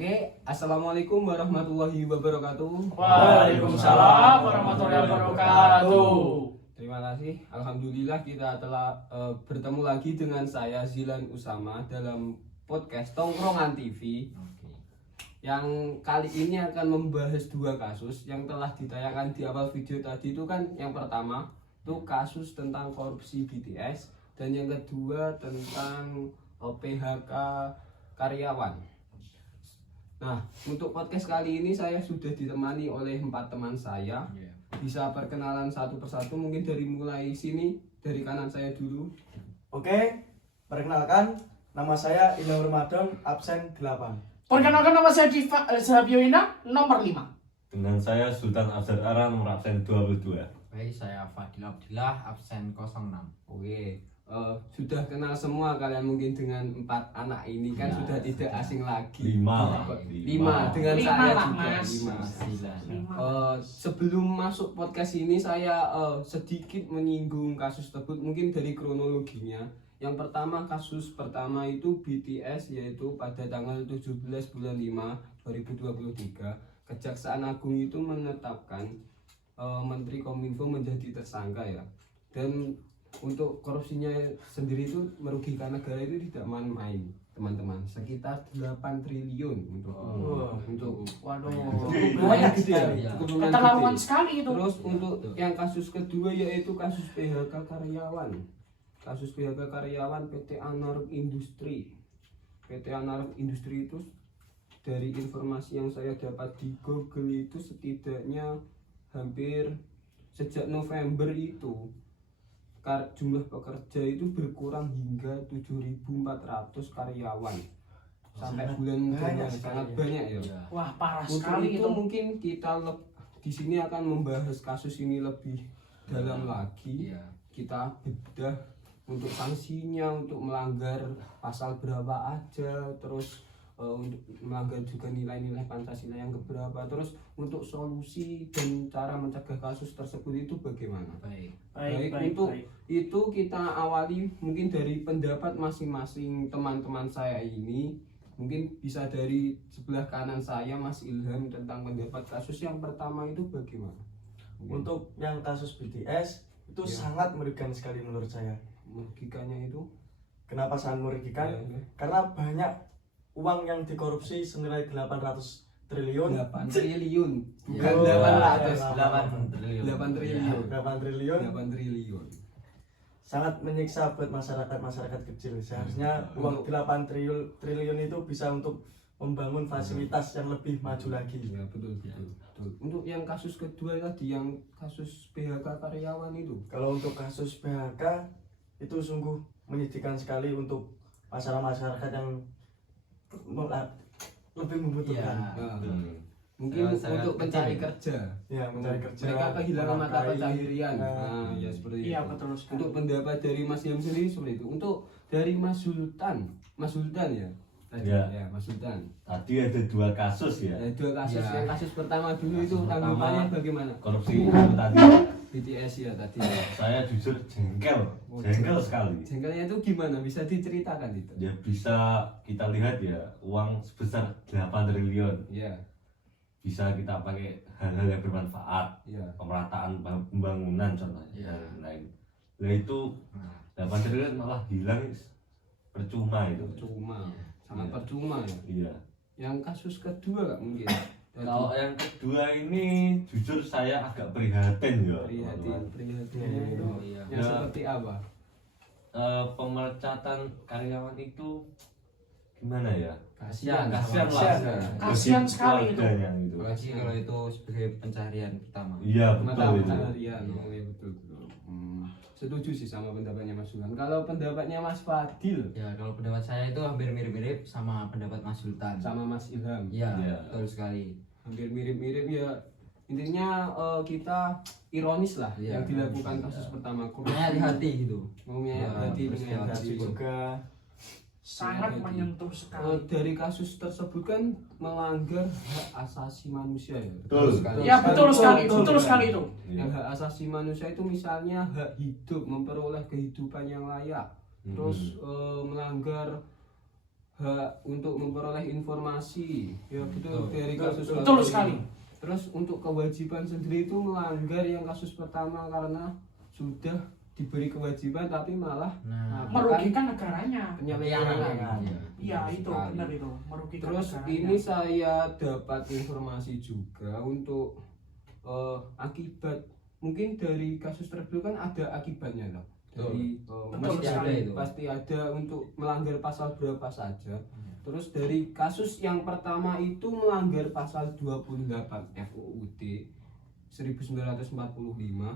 Oke, assalamualaikum warahmatullahi wabarakatuh. Waalaikumsalam warahmatullahi wabarakatuh. Terima kasih. Alhamdulillah kita telah bertemu lagi dengan saya Zilan Usama dalam podcast Tongkrongan TV. Yang kali ini akan membahas dua kasus yang telah ditayangkan di awal video tadi. Itu kan yang pertama itu kasus tentang korupsi BTS, dan yang kedua tentang PHK karyawan. Nah, untuk podcast kali ini saya sudah ditemani oleh 4 teman saya. Bisa perkenalan satu persatu, mungkin dari mulai sini, dari kanan saya dulu. Oke, perkenalkan, nama saya Ilham Ramadan, absen 8. Perkenalkan, nama saya Sabio Ina, nomor 5. Dengan saya Sultan Afzal Ara, nomor absen 22. Baik, saya Fadil Abdillah, absen 06. Oke, sudah kenal semua kalian mungkin dengan 4 anak ini kan, sudah tidak asing lagi. 5 dengan saya lah, juga Mas. 5. Sebelum masuk podcast ini saya sedikit menyinggung kasus tersebut, mungkin dari kronologinya. Yang pertama, kasus pertama itu BTS, yaitu pada tanggal 17 bulan 5 2023 Kejaksaan Agung itu menetapkan Menteri Kominfo menjadi tersangka ya. Dan untuk korupsinya sendiri itu merugikan negara itu tidak main-main, teman-teman. Sekitar 8 triliun untuk Waduh, lumayan gede ya. Iya. Lumayan keterlaluan gede. sekali itu. Terus untuk yang kasus kedua yaitu kasus PHK karyawan. Kasus PHK karyawan PT Anarum Industri. PT Anarum Industri itu dari informasi yang saya dapat di Google itu setidaknya hampir sejak November itu jumlah pekerja itu berkurang hingga 7.400 karyawan sampai bulan Januari, sangat banyak ya. Wah, parah Untuk sekali itu itu. mungkin kita di sini akan membahas kasus ini lebih dalam lagi. Iya. Kita bedah untuk sanksinya, untuk melanggar pasal berapa aja, terus untuk melanggar juga nilai-nilai Pancasila yang keberapa, terus untuk solusi dan cara mencegah kasus tersebut itu bagaimana. Baik, untuk itu kita awali mungkin dari pendapat masing-masing teman-teman saya ini. Mungkin bisa dari sebelah kanan saya, Mas Ilham, tentang pendapat kasus yang pertama itu bagaimana? Untuk yang kasus BTS itu Ya. sangat merugikan sekali menurut saya. Merugikannya itu Kenapa sangat merugikan? Ya. Karena banyak uang yang dikorupsi senilai 800 triliun. 8 triliun, bukan Oh, 800. 8 triliun. 8 triliun. 8 triliun 8 triliun. sangat menyiksa buat masyarakat kecil. Seharusnya uang 8 triliun itu bisa untuk membangun fasilitas yang lebih maju lagi. Ya, betul. Untuk yang kasus kedua tadi, yang kasus PHK karyawan itu. Kalau untuk kasus PHK itu sungguh menyedihkan sekali untuk masyarakat yang lebih membutuhkan. Nah, Hmm. mungkin Sangat untuk mencari kecil. kerja. Ya, mencari kerja. Mereka kehilangan mata menafkahi. pencaharian. Nah, Nah, ya seperti Iya, itu. betul sekali. Untuk pendapat dari Mas Ilham sendiri seperti itu. Untuk dari Mas Sultan ya. Tadi, Ya. ya, Mas Sultan. Tadi ada 2 kasus ya. Ada 2 kasus. Ya. Yang kasus pertama dulu Kasus itu pertama. tanggapannya bagaimana? Korupsi itu tadi BTS ya tadi. saya jujur jengkel sekali. Jengkelnya itu gimana? Bisa diceritakan itu? Ya bisa kita lihat ya, uang sebesar 8 triliun Iya, bisa kita pakai hal-hal yang bermanfaat, iya. pemerataan pembangunan contohnya. Iya. Dan lain. Nah itu 8 triliun malah hilang, percuma itu. Percuma. Sangat Iya. percuma ya. Iya. Yang kasus kedua nggak mungkin? Tadi. Kalau yang kedua ini jujur saya agak prihatin ya. teman-teman. Prihatin. Oh, iya. Yang Ya. seperti apa? Pemecatan karyawan itu gimana ya? Kasihan lah. Kasihan sekali itu. Keluarganya itu. Apalagi kalau itu sebagai pencaharian pertama. Iya Mata betul itu. pencaharian. Oh iya, betul. Setuju sih sama pendapatnya Mas Sultan. Kalau pendapatnya Mas Fadil Ya, kalau pendapat saya itu hampir mirip-mirip sama pendapat Mas Sultan. sama Mas Ilham, Iya, Iya. betul sekali. hampir mirip-mirip ya. Intinya kita ironis lah Iya, yang dilakukan ironis, kasus iya. pertama. Menyayat-hati gitu. Menyayat Ya, hati, terus menyayat ya, hati. Juga Sangat Jadi, menyentuh sekali. dari kasus tersebut kan melanggar hak asasi manusia ya. Betul. sekali. Ya, betul sekali, betul, betul betul. sekali itu. Iya. Yang hak asasi manusia itu misalnya hak hidup, memperoleh kehidupan yang layak. Terus melanggar hak untuk memperoleh informasi. Ya betul, dari kasus Betul ini. sekali. Terus untuk kewajiban sendiri itu melanggar yang kasus pertama karena sudah diberi kewajiban tapi malah Nah, Merugikan negaranya. penyelewengan. Iya, itu Sekali. benar itu, merugikan Terus negaranya. ini saya dapat informasi juga untuk akibat, mungkin dari kasus tersebut kan ada akibatnya loh. Dari Betul pasti sekali. ada itu. Pasti ada untuk melanggar pasal berapa saja. Terus dari kasus yang pertama itu melanggar pasal 28 FUUD 1945.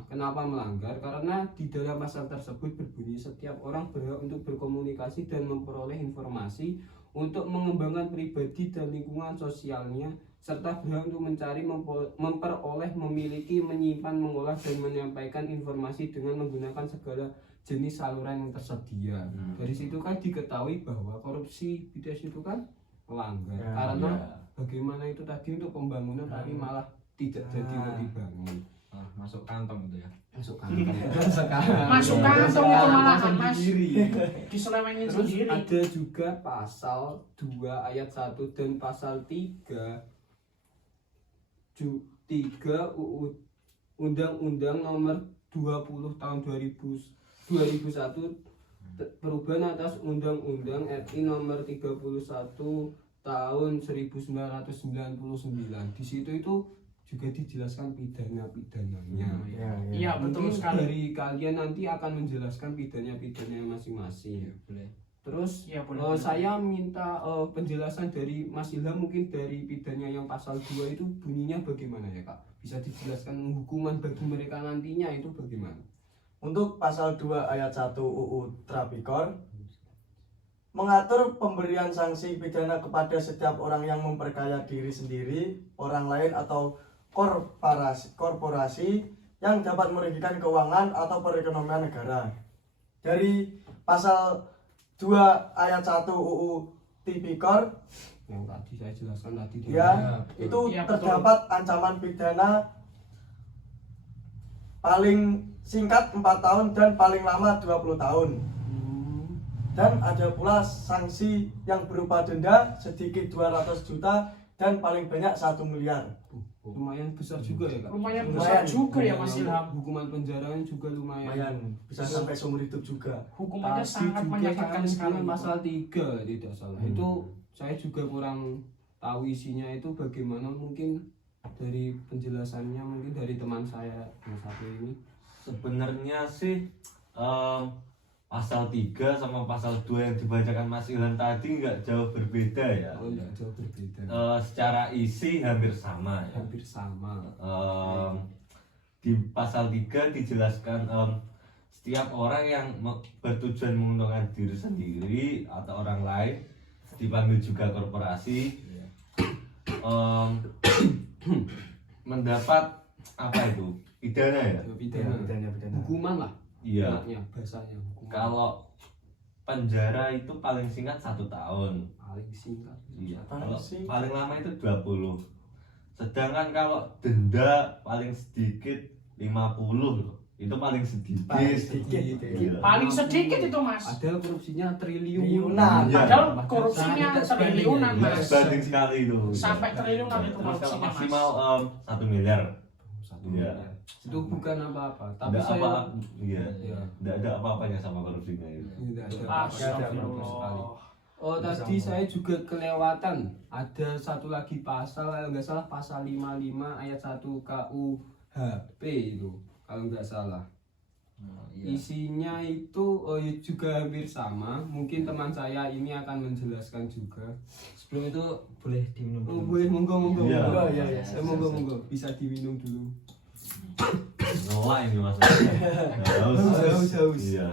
Kenapa melanggar? Karena di dalam pasal tersebut berbunyi setiap orang berhak untuk berkomunikasi dan memperoleh informasi untuk mengembangkan pribadi dan lingkungan sosialnya, serta berhak untuk mencari, memperoleh, memiliki, menyimpan, mengolah, dan menyampaikan informasi dengan menggunakan segala jenis saluran yang tersedia. Dari situ kan diketahui bahwa korupsi BTS itu kan melanggar, Ya, karena bagaimana itu tadi untuk pembangunan tapi malah tidak jadi mau dibangun. masuk kantong itu ya. Masuk kantong. Masuk kantong itu malahan, Mas. Diselewengin Terus sendiri. ada juga pasal 2 ayat 1 dan pasal 3 UU Undang-Undang nomor 20 tahun 2001 perubahan atas Undang-Undang RI nomor 31 tahun 1999. Di situ itu juga dijelaskan pidana-pidananya. Iya, betul Mungkin sekali. dari kalian nanti akan menjelaskan pidana-pidananya masing-masing. Boleh. Terus Iya, boleh. saya minta penjelasan dari Mas Ilham, mungkin dari pidana yang pasal 2 itu bunyinya bagaimana ya Kak? Bisa dijelaskan hukuman bagi mereka nantinya itu bagaimana? Untuk pasal 2 ayat 1 UU Trapikor mengatur pemberian sanksi pidana kepada setiap orang yang memperkaya diri sendiri, orang lain atau korporasi yang dapat merugikan keuangan atau perekonomian negara. Dari pasal 2 ayat 1 UU Tipikor Yang tadi saya jelaskan tadi di ya, itu Iya, betul. terdapat ancaman pidana paling singkat 4 tahun dan paling lama 20 tahun. Dan ada pula sanksi yang berupa denda sedikit 200 juta dan paling banyak 1 miliar. Lumayan besar juga ya Kak? Lumayan Lumayan. besar juga ya Mas Ilham. Hukuman penjaranya juga lumayan. Lumayan, bisa sampai seumur hidup juga. Hukumannya Tadi sangat juga menyakitkan saya sekali. bilang pasal 3 tidak salah. Itu saya juga kurang tahu isinya itu bagaimana, mungkin dari penjelasannya mungkin dari teman saya yang satu ini. Sebenarnya sih pasal 3 sama pasal 2 yang dibacakan Mas Ilham tadi nggak jauh berbeda ya. Oh enggak jauh berbeda. Secara isi hampir sama ya. Hampir sama. Di pasal 3 dijelaskan setiap orang yang bertujuan menguntungkan diri sendiri atau orang lain, dipanggil juga korporasi, mendapat apa itu, pidana ya. Pidana. Pidana. Hukuman lah. Iya. Enaknya, bahasanya hukuman. Kalau penjara itu paling singkat 1 tahun. paling singkat. Iya. Paling Kalau singkat. paling lama itu 20. Sedangkan kalau denda paling sedikit 50 loh. Itu paling sedikit. Paling sedikit. Iya. Paling sedikit itu Mas. Padahal korupsinya triliunan. Triliunan. Iya. Padahal korupsinya Sangat tidak triliunan sebanding ya. Mas. Sebanding sekali itu. Sampai triliunan itu Terus kalau korupsinya Mas. maksimal 1 miliar. Satu Iya. miliar. Itu bukan apa-apa. Tapi Tidak saya apa, iya. Iya. Tidak ada apa-apanya sama korupsinya itu. Tidak ada apa-apa sekali. Astagfirullah. Oh tadi saya juga kelewatan, ada satu lagi pasal, kalau nggak salah pasal 55 ayat 1 KUHP itu kalau nggak salah. Isinya itu juga hampir sama. Mungkin teman saya ini akan menjelaskan juga. Sebelum itu Boleh diminum oh, dulu. boleh monggo monggo. Iya. monggo. Iya, iya, Eh, monggo monggo bisa diminum dulu. Nolak ini mas. Haus. Iya.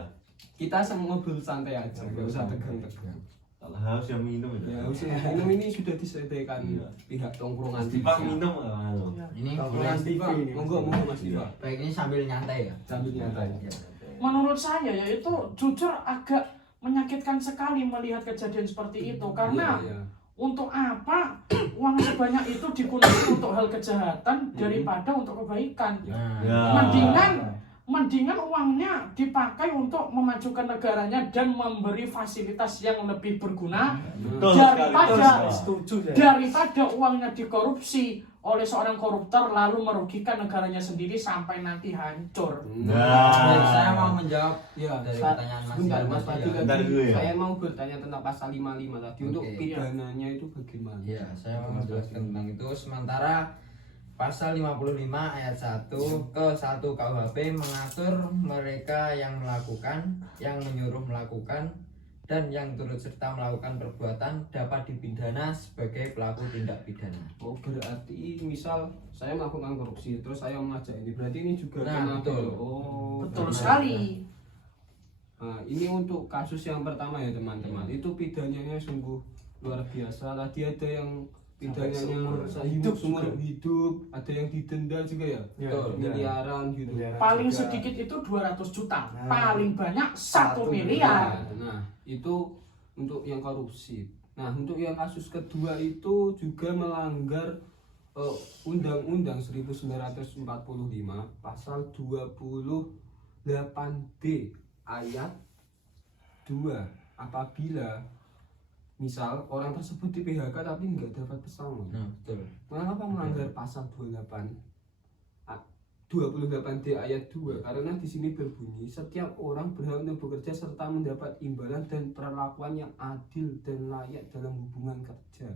Kita ngobrol santai aja, nggak usah tegang-tegang. Kalau haus yang minum Ya, ya. usul minum ini sudah disediakan Iya. pihak tongkrongan. Dipak minum anu. Ini Tongkrongan boleh TV ini. Monggo monggo Mas Diva. baik ini sambil nyantai ya. Sambil nyantai. Iya. Menurut saya ya itu jujur agak menyakitkan sekali melihat kejadian seperti itu karena Iya, iya. untuk apa uang sebanyak itu digunakan untuk hal kejahatan daripada untuk kebaikan. Nah, Ya. mendingan uangnya dipakai untuk memajukan negaranya dan memberi fasilitas yang lebih berguna Betul daripada Setuju saya. daripada uangnya dikorupsi oleh seorang koruptor lalu merugikan negaranya sendiri sampai nanti hancur. Baik, saya mau menjawab Ya, dari sa- pertanyaan Mas sebentar, Ilham Mas tadi Fadil ya. Bentar tadi, dulu ya. saya mau bertanya tentang pasal 55 tadi untuk Oke. pidananya itu bagaimana? Iya, saya mau menjelaskan tentang itu. Sementara pasal 55 ayat 1 ke 1 KUHP mengatur mereka yang melakukan, yang menyuruh melakukan, dan yang turut serta melakukan perbuatan dapat dipidana sebagai pelaku tindak pidana. Oh, berarti misal saya melakukan korupsi terus saya mengajak ini, berarti ini juga Nah, kena betul. pidana. Oh, Betul benar. sekali. Nah, ini untuk kasus yang pertama ya teman-teman. Itu pidananya sungguh luar biasa. Tadi ada yang pidananya hidup seumur juga. hidup, ada yang didenda juga ya. Ya, Betul. ya. Miliaran gitu. Miliaran. Paling Juga. sedikit itu 200 juta, Nah. paling banyak 1 1 miliar. Nah, itu untuk yang korupsi. Nah, untuk yang kasus kedua itu juga melanggar Undang-Undang 1945 pasal 28B ayat 2 apabila misal orang tersebut di PHK tapi nggak dapat pesangon. Nah, betul. Mengapa melanggar pasal 28D ayat 2? Karena di sini berbunyi setiap orang berhak untuk bekerja serta mendapat imbalan dan perlakuan yang adil dan layak dalam hubungan kerja.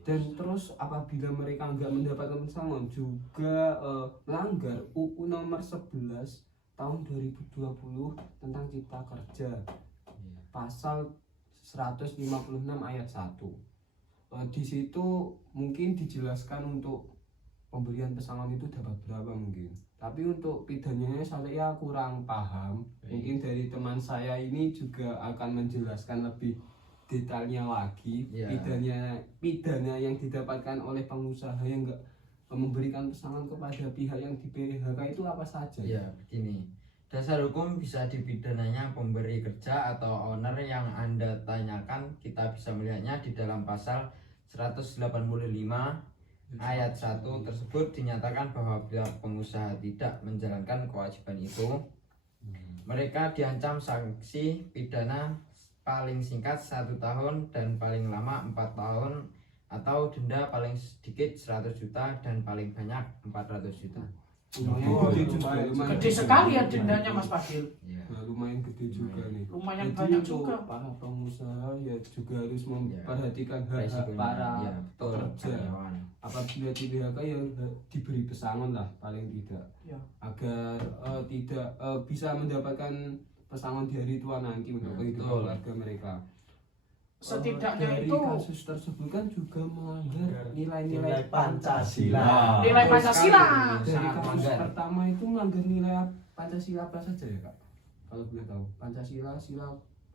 Dan terus apabila mereka nggak mendapatkan pesangon juga melanggar UU nomor 11 tahun 2020 tentang Cipta Kerja pasal 156 ayat 1. Di situ mungkin dijelaskan untuk pemberian pesangon itu dapat berapa mungkin. Tapi untuk pidananya saya kurang paham. Mungkin dari teman saya ini juga akan menjelaskan lebih detailnya lagi. Ya. Pidana yang didapatkan oleh pengusaha yang enggak memberikan pesangon kepada pihak yang di PHK itu apa saja? Ya, begini. Dasar hukum bisa dipidananya pemberi kerja atau owner yang Anda tanyakan. Kita bisa melihatnya di dalam pasal 185 ayat 1 tersebut dinyatakan bahwa bila pengusaha tidak menjalankan kewajiban itu, mereka diancam sanksi pidana paling singkat 1 tahun dan paling lama 4 tahun atau denda paling sedikit 100 juta dan paling banyak 400 juta. Lumayan Oh, gede juga, lumayan Gede sekali ya dendanya Mas Fadil. Ya. Nah, lumayan gede juga nih. Lumayan Jadi banyak untuk juga. para pengusaha ya juga harus memperhatikan hak-hak Resikonya, para ya, betul, pekerja. karyawan. Apabila di PHK ya diberi pesangon lah paling tidak, Ya. agar tidak bisa mendapatkan pesangon di hari tua nanti untuk Ya, kehidupan betul. keluarga mereka. Setidaknya Dari itu kasus tersebut kan juga melanggar nilai-nilai Nilai Pancasila. Nah, nilai Betul Pancasila. sekali. Dari Sangat kasus melanggar. pertama itu melanggar nilai Pancasila apa saja ya kak? Kalau boleh tahu Pancasila sila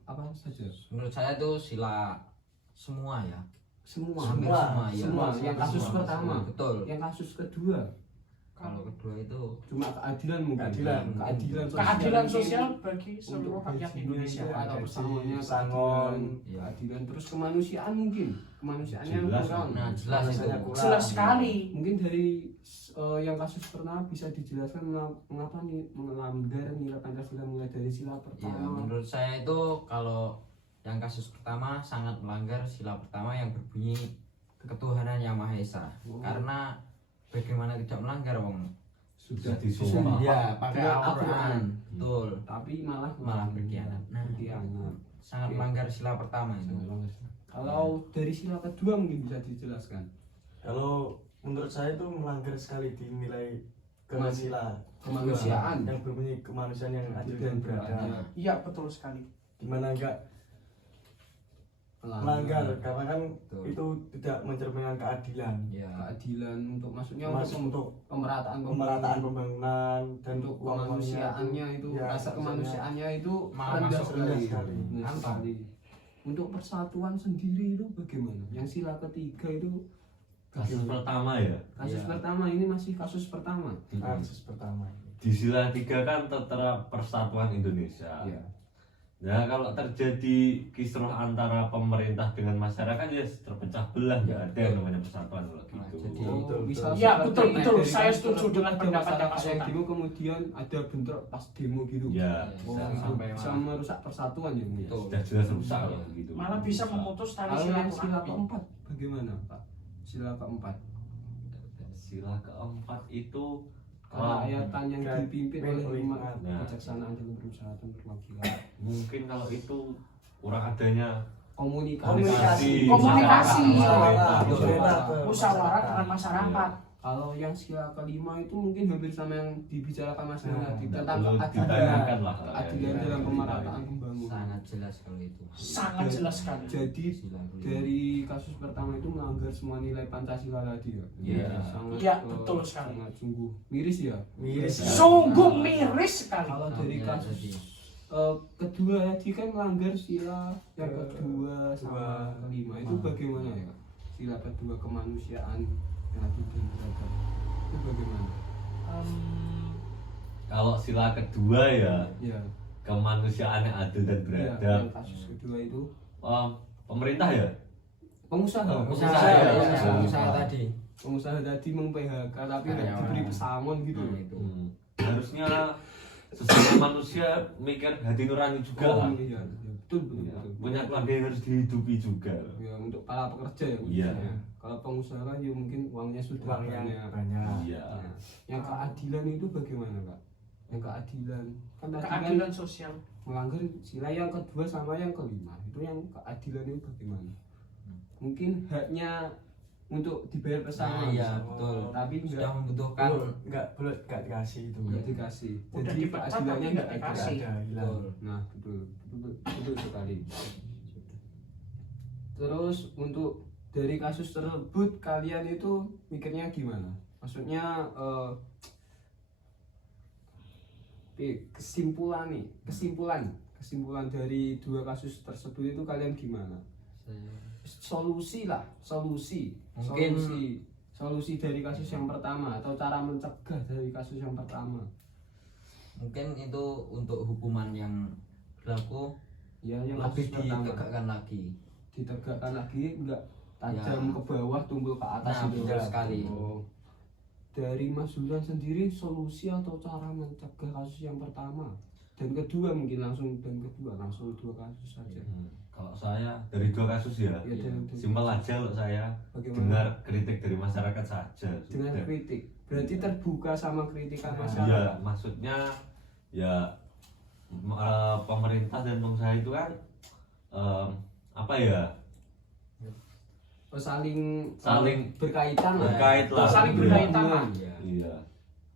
apa saja? Menurut saya itu sila semua ya. Semua. Hampir semua, ya. Semua. Yang kasus Semua, pertama. semua, betul. Yang kasus kedua Kalau kedua itu cuma keadilan mungkin. Keadilan. Keadilan mungkin sosial bagi untuk seluruh rakyat gajinya Indonesia. itu atau Gaji, pesangonnya pesangon. keadilan, keadilan terus kemanusiaan mungkin kemanusiaannya yang Jelas, kurang. nah jelas itu. Rasanya kurang. Jelas sekali. Mungkin dari yang kasus pertama bisa dijelaskan mengapa nih melanggar nilai Pancasila mulai dari sila Ya, pertama. menurut saya itu kalau yang kasus pertama sangat melanggar sila pertama yang berbunyi ketuhanan yang Maha Esa. Oh. Karena bagaimana tidak melanggar wong? Sudah disumpah. Ya, pakai Dengan Al-Qur'an. Betul. tapi malah Berkhianat. Nah, berkhianat. sangat Oke. melanggar sila pertama itu. Kalau dari sila kedua mungkin bisa dijelaskan. Kalau menurut saya itu melanggar sekali di nilai sila Kemanusiaan. yang berbunyi kemanusiaan yang adil Dan dan beradab. beradab. Iya betul sekali. Dimana enggak melanggar karena kan Betul. itu tidak mencerminkan keadilan. Ya, Keadilan untuk maksudnya Masuk untuk untuk pemerataan pemerataan pembangunan dan untuk uang-uangnya kemanusiaannya itu ya, rasa kemanusiaannya itu Malah rendah masuk sekali. sekali. Rendah Tanpa. sekali. Untuk persatuan sendiri itu bagaimana? Yang sila ketiga itu kasus bagaimana? pertama ya. Kasus Iya. pertama ini masih kasus pertama. kasus pertama. Di sila 3 kan tertera Persatuan Indonesia. Iya. Nah, kalau terjadi kisruh antara pemerintah dengan masyarakat ya terpecah belah, nggak ada yang namanya persatuan kalau Nah, gitu. jadi- Oh, bisa Ya, seperti betul, betul. dari Saya kan setuju dengan ada pendapat masyarakat Mas yang Sultan. demo kemudian ada bentrok pas demo gitu. Ya, Oh, bisa, itu sampai bisa mana? merusak persatuan ya. Betul. sudah jelas rusak kalau begitu. Malah bisa memutus tali Kalau yang sila silaturahmi. keempat bagaimana Pak? Sila keempat. Sila keempat itu Kerakyatan yang Kan, dipimpin oleh lima Nah. kejaksanaan dalam perusahaan perwakilan. mungkin kalau itu kurang adanya Komunikasi. Komunikasi. Musyawarah, Betul. Musyawarah dengan masyarakat. Kalau yang sila kelima itu mungkin hampir sama yang dibicarakan Mas Dona tadi Nggak tentang perlu keadilan, ditanyakan lah. keadilan Ya, dalam ya, pemerataan ya. pembangunan. sangat jelas kalau itu. Sangat jelas sekali. Jadi Sila kelima. dari kasus pertama itu melanggar semua nilai Pancasila tadi ya. Iya. Sangat, Iya, betul sekali. Sangat sungguh miris ya. Miris. Sungguh miris sekali. Kalau dari Iya, kasus jadi. kedua tadi kan melanggar sila yang kedua sama Kedua. kelima itu bagaimana ya? Sila kedua kemanusiaan yang adil dan beradab itu bagaimana? Kalau sila kedua ya Ya, kemanusiaan yang adil dan ya beradab. yang kasus kedua itu Pemerintah ya? pengusaha, Usaha, Usaha, ya, usaha. usaha tadi. pengusaha tadi meng-PHK tapi nggak Karyawan. diberi pesangon gitu. Nah, itu. Harusnya sesama manusia mikir hati nurani juga lah. Iya, iya, betul betul. Ya, betul. punya keluarga yang harus dihidupi juga. Ya, untuk para pekerja ya Iya. khususnya. Kalau pengusaha kan ya mungkin uangnya sudah Uang yang banyak. banyak. Iya. Nah, yang keadilan itu bagaimana Kak? Yang keadilan kan tadi kan Keadilan sosial. melanggar sila yang kedua sama yang kelima itu yang keadilan itu bagaimana? Mungkin haknya untuk dibayar Nah, pesangon. iya betul. Tapi Sudah enggak membutuhkan. Enggak dikasih itu. enggak dikasih. Udah Jadi dipecat keadilannya tapi enggak nggak ada. dikasih. Ada hilang. Betul. Nah, betul sekali. Terus untuk dari kasus tersebut kalian itu mikirnya gimana? Maksudnya kesimpulan dari dua kasus tersebut itu kalian gimana? Solusi Mungkin- solusi dari kasus yang pertama atau cara mencegah dari kasus yang pertama. Mungkin itu untuk hukuman yang berlaku Ya, yang lebih kasus pertama ditegakkan lagi. ditegakkan lagi, enggak tajam Ya. ke bawah tumpul ke atas Nah, itu. betul sekali. Oh. Dari Mas Zuldan sendiri solusi atau cara mencegah kasus yang pertama dan kedua mungkin langsung dua kasus saja. Kalau saya dari dua kasus ya, Ya, dari- simpel aja kalau saya Bagaimana? dengar kritik dari masyarakat saja. Dengan Sudah. kritik berarti terbuka sama kritikan Ya, masyarakat. maksudnya ya pemerintah dan pengusaha itu kan apa ya? Saling Berkait berkaitan lah. Saling Iya. berkaitan lah. Iya.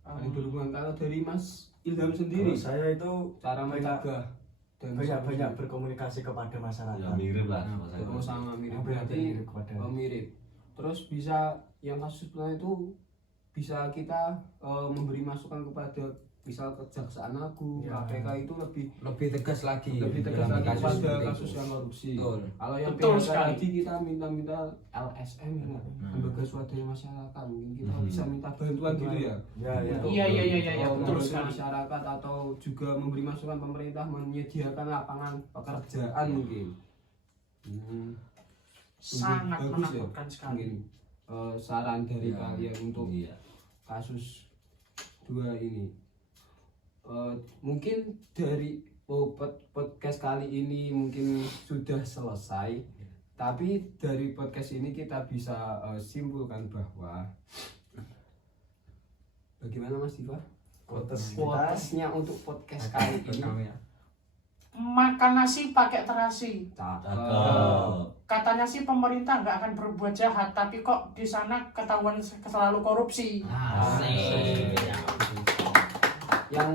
Saling berhubungan. Kalau dari Mas Ilham sendiri Kalau saya itu cara mencegah dan banyak berkomunikasi kepada masyarakat. Ya mirip lah sama Nah, saya. Oh, sama mirip Hampir berarti mirip kepada. mirip. Terus bisa yang kasus pertama itu bisa kita memberi masukan kepada misal Kejaksaan Agung, Ya. KPK itu lebih tegas lagi tegas dalam lagi pada seperti kasus itu. yang korupsi. Betul. Kalau yang Betul PHK sekali. tadi kita minta LSM ya, lembaga swadaya masyarakat mungkin kita bisa minta bantuan gitu ya. Ya, ya. Untuk, Iya, betul membantu sekali. masyarakat atau juga memberi masukan pemerintah menyediakan lapangan pekerjaan mungkin. Sangat Bagus ya, menakutkan sekali. mungkin saran dari Ya. kalian untuk Iya. kasus dua ini. Mungkin dari podcast kali ini mungkin sudah selesai, tapi dari podcast ini kita bisa simpulkan bahwa bagaimana Mas Diva? Quotesnya untuk podcast kali ini. Makan nasi pakai terasi. Cakep. Katanya sih pemerintah nggak akan berbuat jahat, tapi kok di sana ketahuan selalu korupsi. Asik. Yang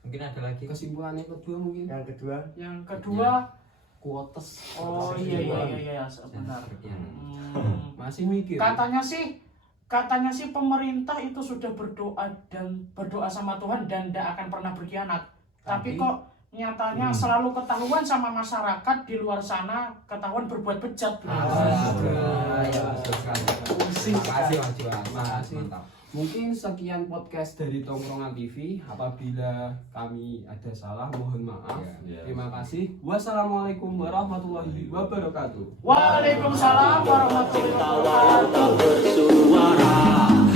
Mungkin ada lagi. kesimpulannya kedua mungkin Yang kedua, Yang kedua, quotes. oh iya, benar. Sekian. Masih mikir. Katanya sih pemerintah itu sudah berdoa sama Tuhan dan tidak akan pernah berkhianat. Tapi kok nyatanya selalu ketahuan sama masyarakat di luar sana ketahuan berbuat bejat. Ya, betul sekali. Terima kasih Mas Jiwa. Terima kasih. Mantap. Mungkin sekian podcast dari Tongkrongan TV. Apabila kami ada salah, mohon maaf. Ya. Terima kasih. Wassalamualaikum warahmatullahi wabarakatuh. Waalaikumsalam warahmatullahi wabarakatuh. Bersuara